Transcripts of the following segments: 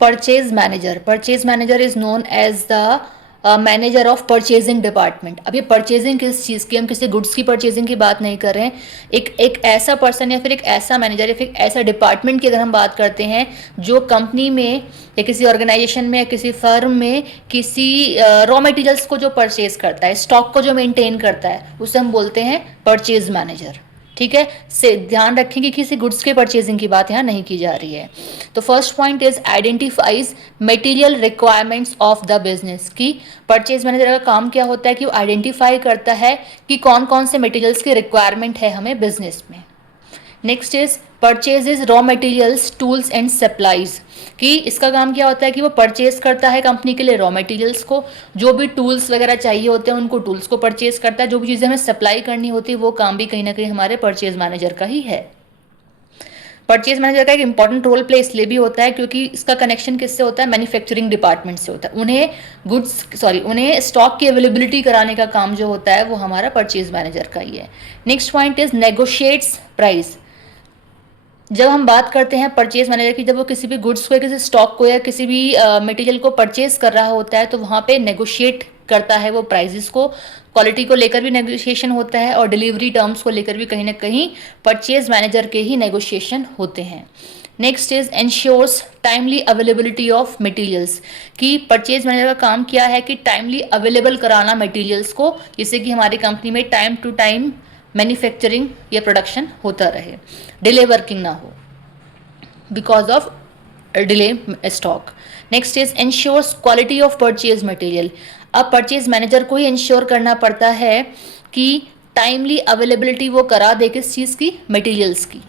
Purchase manager is known as the manager of purchasing department. अब ये purchasing किस चीज़ की, हम किसी गुड्स की परचेजिंग की बात नहीं कर रहे हैं। एक ऐसा पर्सन या फिर एक ऐसा मैनेजर या फिर ऐसा डिपार्टमेंट की अगर हम बात करते हैं जो कंपनी में या किसी ऑर्गेनाइजेशन में या किसी फर्म में किसी रॉ मटेरियल्स को जो परचेज करता है, स्टॉक को जो मेंटेन करता है, उसे हम बोलते हैं परचेज मैनेजर। ठीक है, से ध्यान रखें कि किसी गुड्स के परचेजिंग की बात यहाँ नहीं की जा रही है। तो first point is identifies material requirements of the business. की परचेज मैनेजर का काम क्या होता है कि वो आइडेंटिफाई करता है कि कौन कौन से मटेरियल्स की रिक्वायरमेंट है हमें बिजनेस में। Next is purchases raw materials tools and supplies. कि इसका काम क्या होता है कि वो परचेज करता है कंपनी के लिए रॉ मटेरियल्स को, जो भी टूल्स वगैरह चाहिए होते हैं उनको टूल्स को परचेज करता है, जो भी चीज़ें हमें सप्लाई करनी होती है वो काम भी कहीं ना कहीं हमारे परचेज मैनेजर का ही है। परचेज मैनेजर का एक इंपॉर्टेंट रोल प्ले इसलिए भी होता है क्योंकि इसका कनेक्शन किससे होता है, मैन्युफैक्चरिंग डिपार्टमेंट से होता है। उन्हें स्टॉक की अवेलेबिलिटी कराने का काम जो होता है वो हमारा परचेज मैनेजर का ही है। Next point is negotiates price. जब हम बात करते हैं परचेज मैनेजर की, जब वो किसी भी गुड्स को या किसी स्टॉक को या किसी भी मटेरियल को परचेज कर रहा होता है तो वहाँ पे नेगोशिएट करता है वो प्राइजेस को। क्वालिटी को लेकर भी नेगोशिएशन होता है और डिलीवरी टर्म्स को लेकर भी कहीं ना कहीं परचेज मैनेजर के ही नेगोशिएशन होते हैं। Next is ensures timely availability of materials. कि परचेज मैनेजर का काम क्या है कि टाइमली अवेलेबल कराना मटेरियल्स को, जिससे कि हमारी कंपनी में टाइम टू टाइम मैन्युफैक्चरिंग या प्रोडक्शन होता रहे, डिले वर्किंग ना हो because of delay stock. Next is ensures quality of purchase material. अब परचेज मैनेजर को ही इंश्योर करना पड़ता है कि टाइमली अवेलेबिलिटी वो करा दे किस चीज़ की, मटेरियल्स की।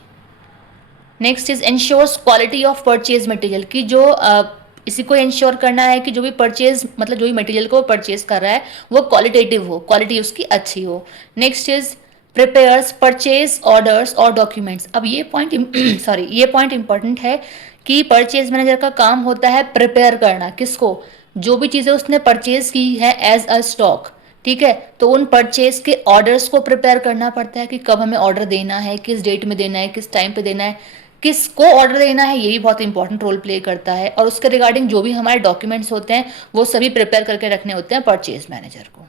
Next is ensures quality of purchase material. की जो इसी को इंश्योर करना है कि जो भी परचेज मतलब जो भी मटेरियल को परचेज कर रहा है वो क्वालिटेटिव हो, क्वालिटी उसकी अच्छी हो। Next is prepares purchase orders और डॉक्यूमेंट्स। अब ये पॉइंट ये पॉइंट इंपॉर्टेंट है कि परचेज मैनेजर का काम होता है प्रिपेयर करना, किसको, जो भी चीज़ें उसने परचेज की है एज अ स्टॉक। ठीक है, तो उन परचेज के ऑर्डर्स को प्रिपेयर करना पड़ता है कि कब हमें ऑर्डर देना है, किस डेट में देना है, किस टाइम पे देना है, किसको ऑर्डर देना है, ये भी बहुत इंपॉर्टेंट रोल प्ले करता है। और उसके रिगार्डिंग जो भी हमारे डॉक्यूमेंट्स होते हैं वो सभी प्रिपेयर करके रखने होते हैं परचेज मैनेजर को।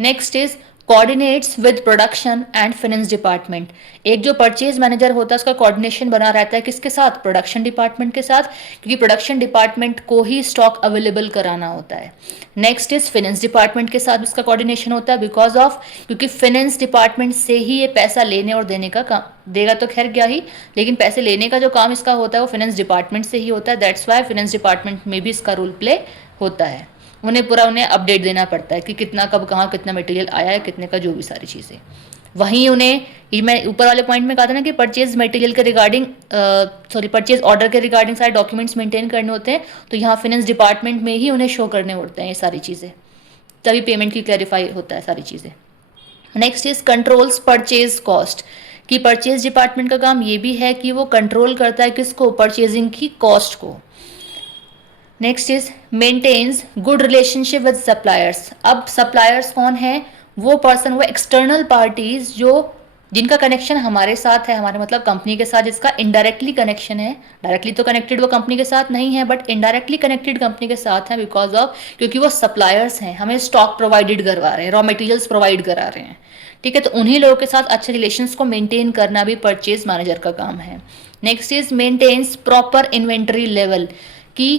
Next is coordinates with production and finance department. एक जो परचेज मैनेजर होता है उसका कोऑर्डिनेशन बना रहता है किसके साथ, प्रोडक्शन डिपार्टमेंट के साथ, क्योंकि प्रोडक्शन डिपार्टमेंट को ही स्टॉक अवेलेबल कराना होता है। नेक्स्ट इज फाइनेंस डिपार्टमेंट के साथ इसका कोऑर्डिनेशन होता है बिकॉज ऑफ, क्योंकि फाइनेंस डिपार्टमेंट से ही ये पैसा लेने और देने का काम देगा तो खैर क्या ही, लेकिन पैसे लेने का जो काम इसका होता है वो फाइनेंस डिपार्टमेंट से ही होता है। दैट्स वाई फाइनेंस डिपार्टमेंट में भी इसका रोल प्ले होता है। उन्हें अपडेट देना पड़ता है कि कितना कब कहाँ कितना मटेरियल आया है, कितने का, जो भी सारी चीज़ें। वहीं उन्हें, ये मैं ऊपर वाले पॉइंट में कहा था ना कि परचेज मटेरियल के रिगार्डिंग परचेज ऑर्डर के रिगार्डिंग सारे डॉक्यूमेंट्स मेंटेन करने होते हैं, तो यहाँ फाइनेंस डिपार्टमेंट में ही उन्हें शो करने होते हैं ये सारी चीज़ें, तभी पेमेंट की क्लैरिफाई होता है सारी चीज़ें। Next is controls purchase cost. कि परचेज डिपार्टमेंट का काम ये भी है कि वो कंट्रोल करता है किसको, परचेजिंग की कॉस्ट को। Next is maintains good relationship with suppliers. अब सप्लायर्स कौन है, वो पर्सन, वो एक्सटर्नल पार्टीज जो जिनका कनेक्शन हमारे साथ है, हमारे मतलब कंपनी के साथ, जिसका इनडायरेक्टली कनेक्शन है। डायरेक्टली तो कनेक्टेड वो कंपनी के साथ नहीं है बट इनडायरेक्टली कनेक्टेड कंपनी के साथ है बिकॉज ऑफ, क्योंकि वो सप्लायर्स हैं, हमें स्टॉक प्रोवाइडेड करवा रहे हैं, रॉ मटेरियल्स प्रोवाइड करा रहे हैं। ठीक है, तो उन्हीं लोगों के साथ अच्छे रिलेशंस को मेंटेन करना भी परचेज मैनेजर का काम है। Next is maintains proper inventory level. कि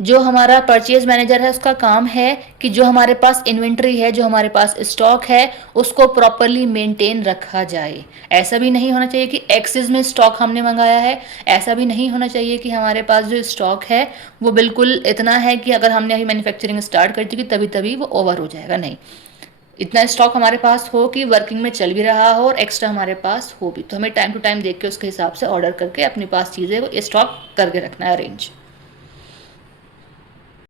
जो हमारा परचेज मैनेजर है उसका काम है कि जो हमारे पास इन्वेंट्री है, जो हमारे पास स्टॉक है, उसको प्रॉपरली मेंटेन रखा जाए। ऐसा भी नहीं होना चाहिए कि एक्सेस में स्टॉक हमने मंगाया है, ऐसा भी नहीं होना चाहिए कि हमारे पास जो स्टॉक है वो बिल्कुल इतना है कि अगर हमने अभी मैन्युफैक्चरिंग स्टार्ट कर दी तभी वो ओवर हो जाएगा। नहीं, इतना स्टॉक हमारे पास हो कि वर्किंग में चल भी रहा हो और एक्स्ट्रा हमारे पास हो भी, तो हमें टाइम टू टाइम देख के उसके हिसाब से ऑर्डर करके अपने पास चीज़ें वो स्टॉक करके रखना है, अरेंज।